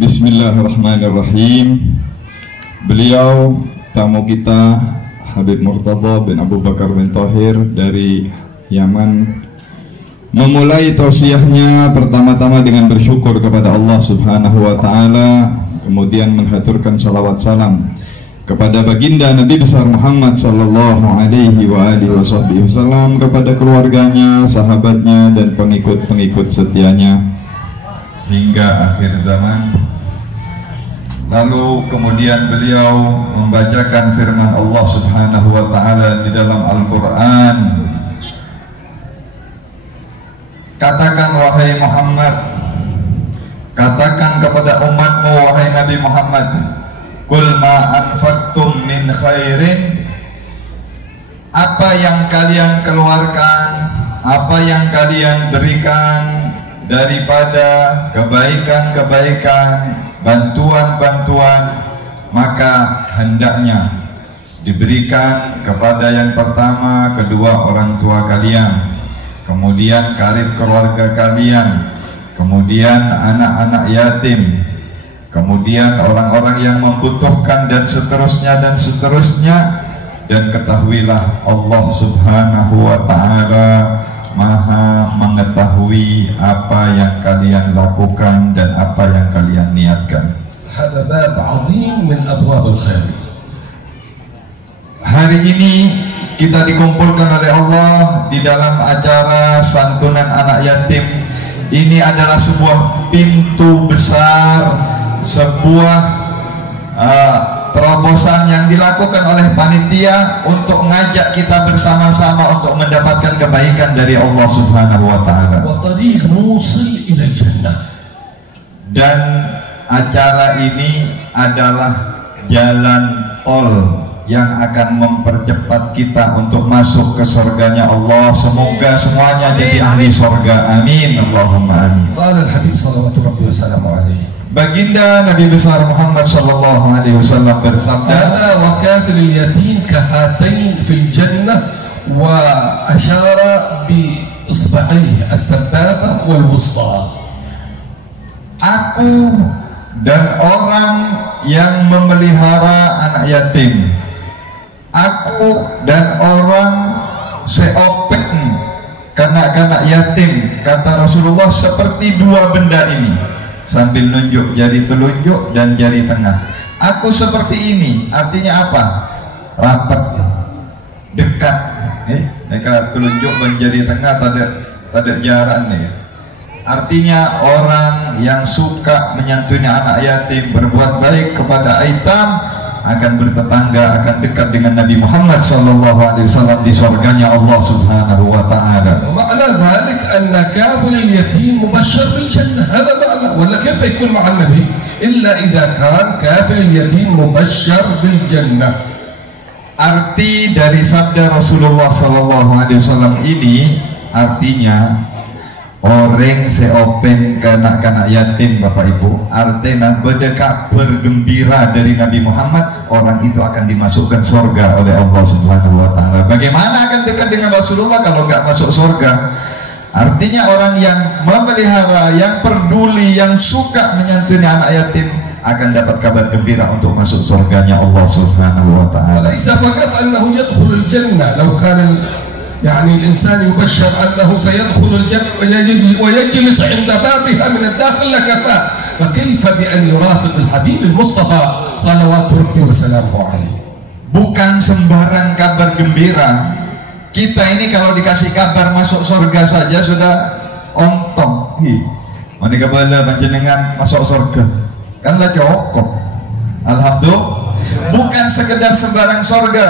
Bismillahirrahmanirrahim. Beliau tamu kita Habib Murtadha bin Abu Bakar bin Thohir dari Yaman memulai tausiahnya pertama-tama dengan bersyukur kepada Allah Subhanahu wa taala, kemudian menghaturkan salawat salam kepada baginda Nabi besar Muhammad sallallahu alaihi wasallam, kepada keluarganya, sahabatnya dan pengikut-pengikut setianya hingga akhir zaman. Lalu kemudian beliau membacakan firman Allah Subhanahu wa taala di dalam Al-Qur'an. Katakan wahai Muhammad, katakan kepada umatmu wahai Nabi Muhammad, qul ma anfaqtum min khairin, apa yang kalian keluarkan, apa yang kalian berikan daripada kebaikan-kebaikan, bantuan-bantuan, maka hendaknya diberikan kepada yang pertama, kedua orang tua kalian, kemudian karib keluarga kalian, kemudian anak-anak yatim, kemudian orang-orang yang membutuhkan, dan seterusnya dan seterusnya. Dan ketahuilah Allah Subhanahu wa ta'ala Maha mengetahui apa yang kalian lakukan dan apa yang kalian niatkan. Hada bab 'azim min abwab al-khair. Hari ini kita dikumpulkan oleh Allah di dalam acara santunan anak yatim. Ini adalah sebuah pintu besar, sebuah terobosan yang dilakukan oleh panitia untuk mengajak kita bersama-sama untuk mendapatkan kebaikan dari Allah Subhanahu wa taala. Dan acara ini adalah jalan tol yang akan mempercepat kita untuk masuk ke surganya Allah. Semoga semuanya jadi ahli surga. Amin. Allahumma amin. Qala al-Habib sallallahu alaihi. Baginda Nabi besar Muhammad sallallahu alaihi wasallam bersabda, "Ana wa kafil al-yatim kahatain fil jannah," wa asyara bi isba'ihi as-sababah wal wusta. Aku dan orang yang memelihara anak yatim, aku dan orang seopek kanak-kanak yatim, kata Rasulullah, seperti dua benda ini, sambil nunjuk jari telunjuk dan jari tengah. Aku seperti ini, artinya apa? Rapat, dekat. Mereka telunjuk dan jari tengah tak jarak nih. Artinya orang yang suka menyantuni anak yatim, berbuat baik kepada aitam, akan bertetangga, akan dekat dengan Nabi Muhammad sallallahu alaihi wasallam di surganya Allah Subhanahu wa taala. Makna dhalik anna kafil al-yatim mubashshar bil jannah. Hada ma'na. Wala kayfa yakun ma'a an-nabi illa idza kan kafil al-yatim mubashshar bil jannah. Arti dari sabda Rasulullah sallallahu alaihi wasallam ini artinya orang seopen kanak-kanak yatim, Bapak Ibu, artinya berdekat bergembira dari Nabi Muhammad, orang itu akan dimasukkan surga oleh Allah Subhanahu wa taala. Bagaimana akan dekat dengan Rasulullah kalau nggak masuk surga? Artinya orang yang memelihara, yang peduli, yang suka menyantuni anak yatim akan dapat kabar gembira untuk masuk surganya Allah Subhanahu wa taala. Laisa faqat annahu yadkhulul jannah, law kana يعني الإنسان يبشر أنه سيدخل الجنة ويجلس عند بابها من الداخل لكفاه، فكيف بأن يرافق الحبيب المصطفى صلوات ربي وسلامه عليه. Bukan sembarang kabar gembira. Kita ini kalau dikasih kabar masuk surga saja sudah ontong. Mana kabar panjenengan masuk surga? Kan lah cukup. Alhamdulillah. Bukan sekedar sembarang surga,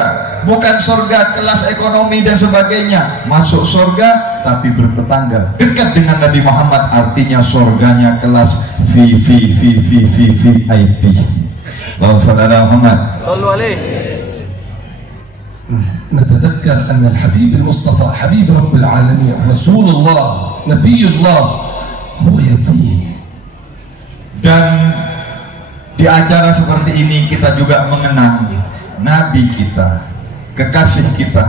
bukan surga kelas ekonomi dan sebagainya. Masuk surga tapi bertetangga, dekat dengan Nabi Muhammad, artinya surganya kelas VIP. Allahumma shalli ala Muhammad. نتذكر أن الحبيب المصطفى حبيب رب العالمين رسول الله نبي الله هو يتيم. Dan di acara seperti ini kita juga mengenang Nabi kita, kekasih kita,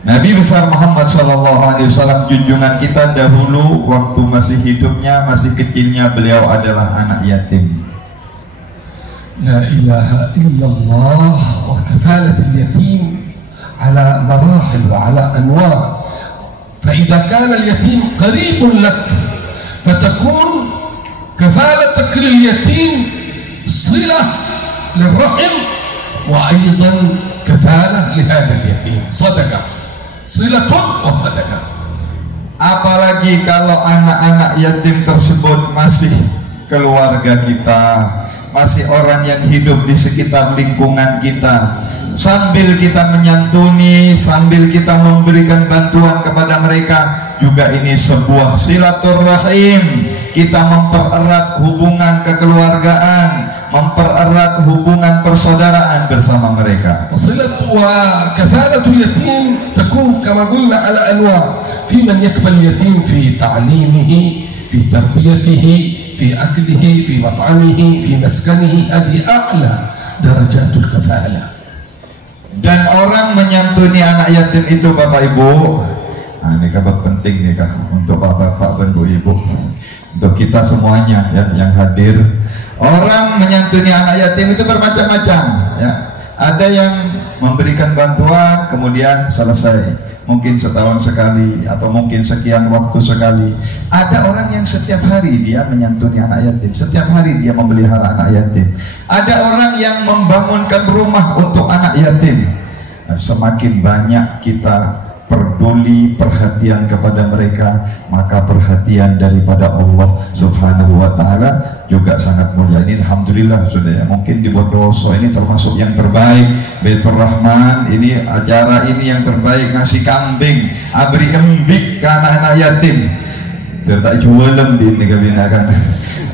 Nabi besar Muhammad SAW, junjungan kita dahulu waktu masih hidupnya, masih kecilnya beliau adalah anak yatim. لا إله إلا الله. وكفالة اليتيم على مراحل وعلى أنواع. فإذا كان اليتيم قريب لك فتكون كفالتك لليتيم صلة للرحم، وأيضا كفالة لهذا اليتيم، صدقة، صلة وصدقة. Apalagi kalau anak-anak yatim tersebut masih keluarga kita, masih orang yang hidup di sekitar lingkungan kita, sambil kita menyantuni, sambil kita memberikan bantuan kepada mereka, juga ini sebuah silaturahim. Kita mempererat hubungan kekeluargaan, mempererat hubungan persaudaraan bersama mereka. وكفالة اليتيم تكون كما قلنا على أنواع. في من يكفل اليتيم في تعليمه، في تربيته، في أكله، في مطعمه، في مسكنه. هذه أعلى درجات الكفالة. Dan orang menyantuni anak yatim itu Bapak Ibu, nah ini kabar penting nih Kak, untuk Bapak-Bapak dan Ibu, untuk kita semuanya ya yang hadir. Orang menyantuni anak yatim itu bermacam-macam ya. Ada yang memberikan bantuan kemudian selesai, mungkin setahun sekali atau mungkin sekian waktu sekali. Ada orang yang setiap hari dia menyantuni anak yatim, setiap hari dia memelihara anak yatim. Ada orang yang membangunkan rumah untuk anak yatim. Nah, semakin banyak kita peduli, perhatian kepada mereka, maka perhatian daripada Allah Subhanahu wa Ta'ala juga sangat mulia. Ini alhamdulillah sudah ya. Mungkin di Bondowoso ini termasuk yang terbaik. Baitur Rahman ini acara ini yang terbaik, ngasih kambing, abri embik ke anak-anak yatim. Tidak jualan di ini kabinakan.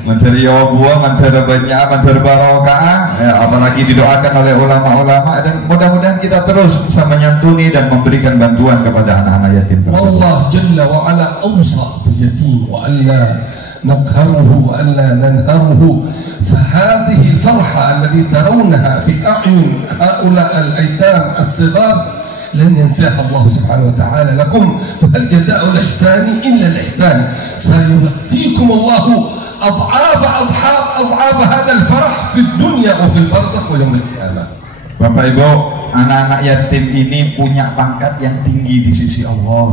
Menteri buah, menteri banyak, menteri barokah, ya, apalagi didoakan oleh ulama-ulama, dan mudah-mudahan kita terus bisa menyantuni dan memberikan bantuan kepada anak-anak yatim tersebut. Allah Jalla wa Ala awsa bil yatim wa alla naqharuhu wa alla nanharuhu. فهذه الفرحة التي ترونها في أعين هؤلاء الأيتام الصغار لن ينساها الله سبحانه وتعالى لكم. فهل جزاء الإحسان إلا الإحسان. سيؤتيكم الله أضعاف هذا الفرح في الدنيا وفي البرزخ ويوم القيامة. Bapak Ibu, anak-anak yatim ini punya pangkat yang tinggi di sisi Allah.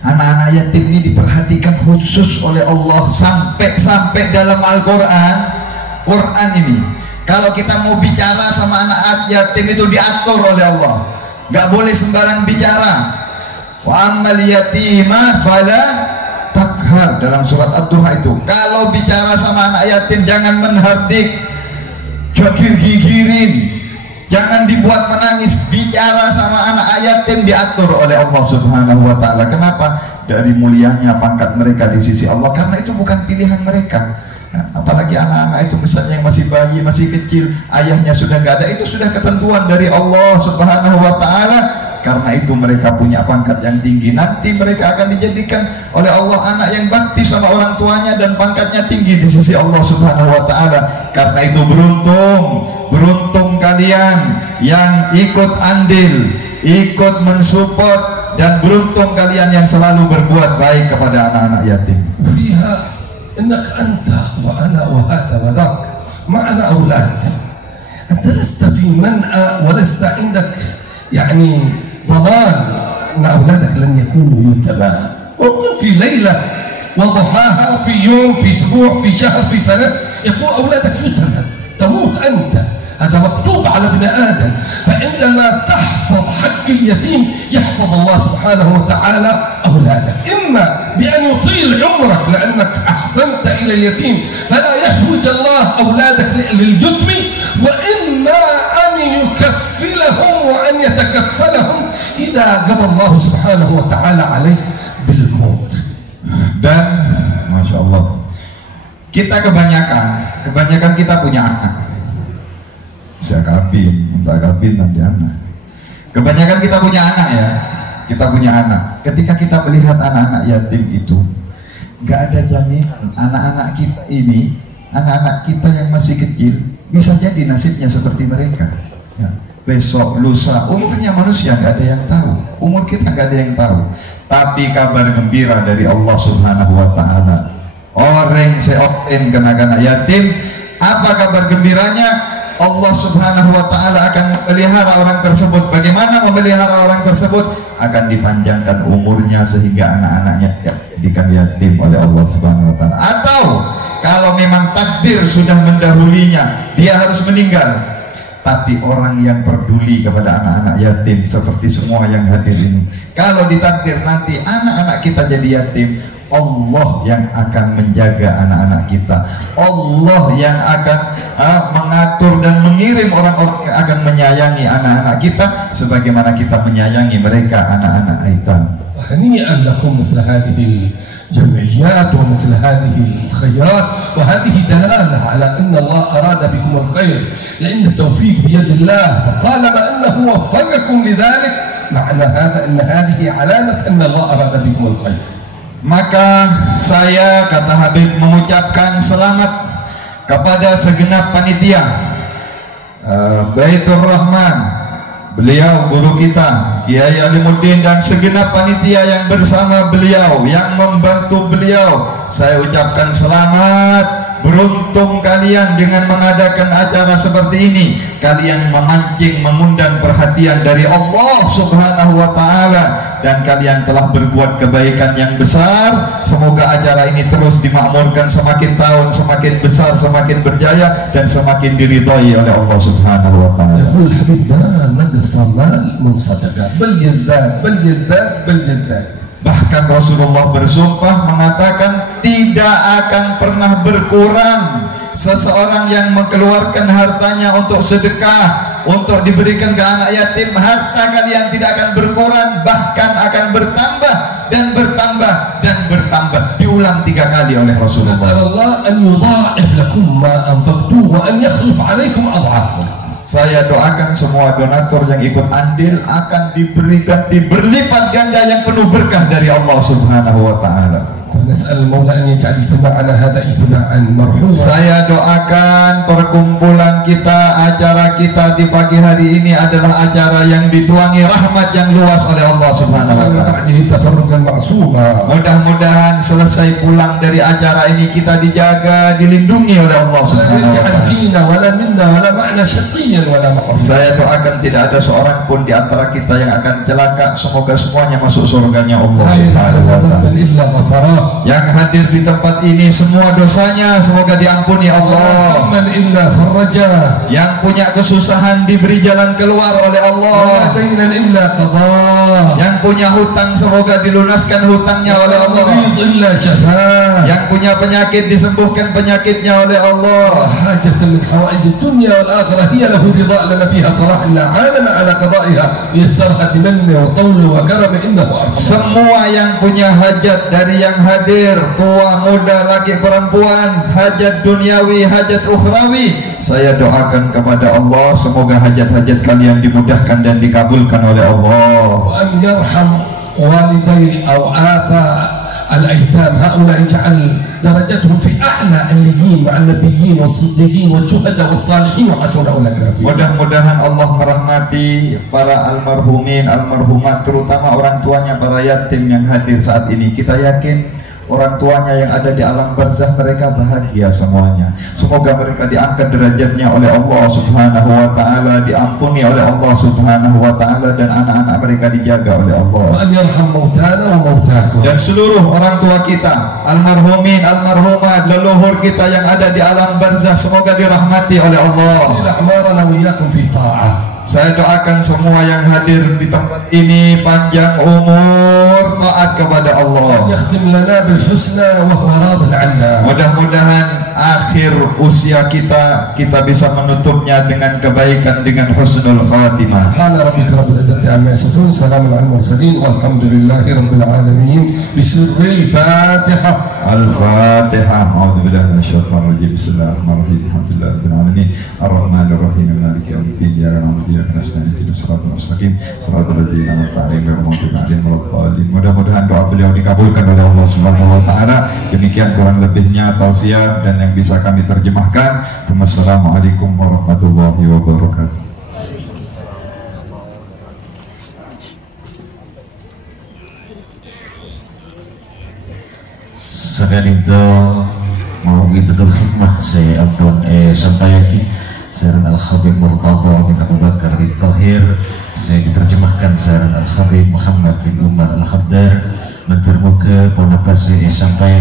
Anak-anak yatim ini diperhatikan khusus oleh Allah, sampai dalam Al-Quran ini. Kalau kita mau bicara sama anak yatim itu diatur oleh Allah, nggak boleh sembarang bicara. Wa ammal yatima fala takhar, dalam surat Ad-Duha itu. Kalau bicara sama anak yatim jangan menhardik, gigir-gigirin, jangan dibuat menangis. Bicara sama anak yatim diatur oleh Allah Subhanahu wa Ta'ala. Kenapa? Dari mulianya pangkat mereka di sisi Allah, karena itu bukan pilihan mereka. Nah, apalagi anak-anak itu misalnya yang masih bayi, masih kecil, ayahnya sudah gak ada, itu sudah ketentuan dari Allah Subhanahu wa Ta'ala. Karena itu mereka punya pangkat yang tinggi. Nanti mereka akan dijadikan oleh Allah anak yang bakti sama orang tuanya dan pangkatnya tinggi di sisi Allah Subhanahu wa Ta'ala. Karena itu beruntung kalian yang ikut andil, ikut mensupport, dan beruntung kalian yang selalu berbuat baik kepada anak-anak yatim. Fiha innaka anta wa ana wa hada wa dhak ma'ana aulad. Anta lasta fi man'a wa lasta indak يعني ضمان أن أولادك لن يكونوا يتبع. ممكن في ليلة وضحاها، في يوم، في أسبوع، في شهر، في سنة يكون أولادك يتبع، تموت أنت. هذا مكتوب على ابن آدم. فعندما تحفظ حق اليتيم يحفظ الله سبحانه وتعالى أولادك، إما بأن يطيل عمرك لأنك أحسنت إلى اليتيم فلا يحوج الله أولادك لليتم، وإما أن يكفلهم وأن يتكفلهم إذا قضى الله سبحانه وتعالى عليه بالموت. Dan Masya Allah, kita kebanyakan kita punya anak. Saya kabin, entah kabin nanti anak. Kebanyakan kita punya anak ya, kita punya anak. Ketika kita melihat anak-anak yatim itu, nggak ada jaminan anak-anak kita ini, anak-anak kita yang masih kecil, bisa jadi nasibnya seperti mereka. Ya. Besok, lusa, umurnya manusia nggak ada yang tahu, umur kita nggak ada yang tahu. Tapi kabar gembira dari Allah Subhanahu wa Ta'ala, orang seopen kanak-kanak yatim, apa kabar gembiranya? Allah Subhanahu wa ta'ala akan memelihara orang tersebut. Bagaimana memelihara orang tersebut? Akan dipanjangkan umurnya sehingga anak-anaknya dijadikan yatim oleh Allah Subhanahu wa ta'ala. Atau kalau memang takdir sudah mendahulinya, dia harus meninggal, tapi orang yang peduli kepada anak-anak yatim seperti semua yang hadir ini, kalau ditakdir nanti anak-anak kita jadi yatim, Allah yang akan menjaga anak-anak kita. Allah yang akan mengatur dan mengirim orang-orang yang akan menyayangi anak-anak kita sebagaimana kita menyayangi mereka, anak-anak aitam. هنيئا لكم مثل هذه الجمعيات ومثل هذه الخيرات، وهذه دلالة على أن الله أراد بكم الخير، لأن التوفيق بيد الله، فطالما أنه وفقكم لذلك معنى هذا أن هذه علامة أن الله أراد بكم الخير. Maka saya, kata Habib, mengucapkan selamat kepada segenap panitia Baitur Rahman, beliau guru kita Kiai Alimuddin, dan segenap panitia yang bersama beliau, yang membantu beliau. Saya ucapkan selamat. Beruntung kalian dengan mengadakan acara seperti ini. Kalian memancing, mengundang perhatian dari Allah Subhanahu wa ta'ala, dan kalian telah berbuat kebaikan yang besar. Semoga acara ini terus dimakmurkan, semakin tahun semakin besar, semakin berjaya, dan semakin diridhai oleh Allah Subhanahu wa ta'ala. Bahkan Rasulullah bersumpah mengatakan tidak akan pernah berkurang seseorang yang mengeluarkan hartanya untuk sedekah, untuk diberikan ke anak yatim. Harta kalian tidak akan berkurang, bahkan akan bertambah dan bertambah dan bertambah. Diulang 3 kali oleh Rasulullah. Nasallallahu an yudha'if lakum ma anfaqtum wa an yakhlif 'alaikum adha'afahu. Saya doakan semua donatur yang ikut andil akan diberikan berlipat ganda yang penuh berkah dari Allah Subhanahu wa ta'ala. Saya doakan perkumpulan kita, acara kita di pagi hari ini adalah acara yang dituangi rahmat yang luas oleh Allah Subhanahu wa ta'ala. Mudah-mudahan selesai pulang dari acara ini kita dijaga, dilindungi oleh Allah Subhanahu wa ta'ala. Saya doakan tidak ada seorang pun di antara kita yang akan celaka. Semoga semuanya masuk surganya Allah Subhanahu wa ta'ala. Yang hadir di tempat ini semua dosanya semoga diampuni Allah. Yang punya kesusahan diberi jalan keluar oleh Allah. Yang punya hutang semoga dilunaskan hutangnya oleh Allah. Yang punya penyakit disembuhkan penyakitnya oleh Allah. Semua yang punya hajat dari yang hadir, tua, muda, laki, perempuan, hajat duniawi, hajat ukhrawi, saya doakan kepada Allah semoga hajat-hajat kalian dimudahkan dan dikabulkan oleh Allah. Wa an yarham walidai aw aba al-aitam haula ij'al darajatuhum fi a'la al-nabiyyin ma'an nabiyyin was-siddiqin wasyuhada was-salihin wa hasuna ulaika rafiqa. Mudah-mudahan Allah merahmati para almarhumin, almarhumat, terutama orang tuanya para yatim yang hadir saat ini. Kita yakin orang tuanya yang ada di alam barzakh mereka bahagia semuanya. Semoga mereka diangkat derajatnya oleh Allah Subhanahu wa ta'ala, diampuni oleh Allah Subhanahu wa ta'ala, dan anak-anak mereka dijaga oleh Allah. Dan seluruh orang tua kita, almarhumin, almarhumat, leluhur kita yang ada di alam barzakh, semoga dirahmati oleh Allah. Saya doakan semua yang hadir di tempat ini panjang umur, taat kepada Allah. Mudah-mudahan akhir usia kita bisa menutupnya dengan kebaikan, dengan husnul khatimah. Al-Fatihah. A'udzubillahi minasyaitonir rajim. Bismillahirrahmanirrahim. Alhamdulillahirabbil alamin. Arrahmanir rahim. Maliki yaumiddin. Mudah-mudahan doa beliau dikabulkan oleh Allah Subhanahu wa ta'ala. Demikian kurang lebihnya tausiah dan yang bisa kami terjemahkan. Wassalamualaikum warahmatullahi wabarakatuh. Sekali itu mau gitu hikmah saya ampun sampaikan Saran Al-Khabib Murtada bin Abu Bakar bin Tahir. Saya diterjemahkan Saran Al-Khabib Muhammad bin Umar Al-Khabdar. Mentermuka ponapase sampai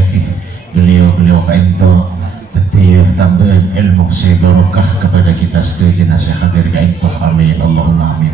beliau kainto tetir tambahan ilmu sebarokah kepada kita setuju nasihat dari kainto. Amin Allahumma amin.